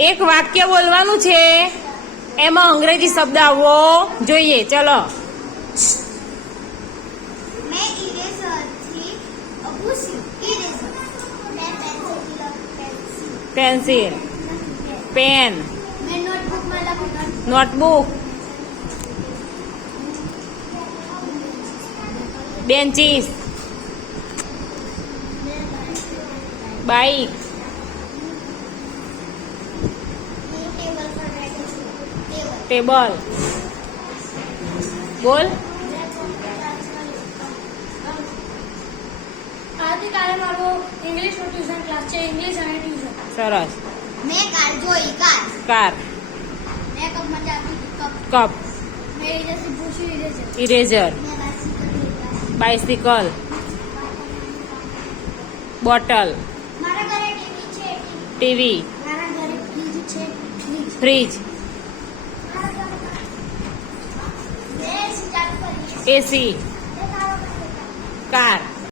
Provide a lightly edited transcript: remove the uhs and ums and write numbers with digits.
એક વાક્ય બોલવાનું છે, એમાં અંગ્રેજી શબ્દ આવવો જોઈએ. ચલો. મેં ઇરેઝરથી પૂછ્યું. ઇરેઝર. મેં પેન્સિલ. પેન્સિલ. પેન. મેં નોટબુકમાં લખ્યું. નોટબુક. બેન્ચીસ. બાઈક. ટેબલ. બોલ. આવતીકાલે મારો ઇંગ્લિશનો ટ્યુશન ક્લાસ છે. ઇંગ્લિશ અને ટ્યુશન. સરસ. મેં કાર જોઈ. કાર. કાર. મેં કપમાં ચાલતી કપ. કપ. મેં ઇરેઝર પૂછ્યું. ઇરેઝર. ઇરેઝર. મેં બાઇસિકલ. બાઇસિકલ. બોટલ. મારા ઘરે ટીવી છે. ટીવી. મારા ઘરે ફ્રીજ છે. ફ્રીજ. મેં ચાલુ કરી. એસી. કાર.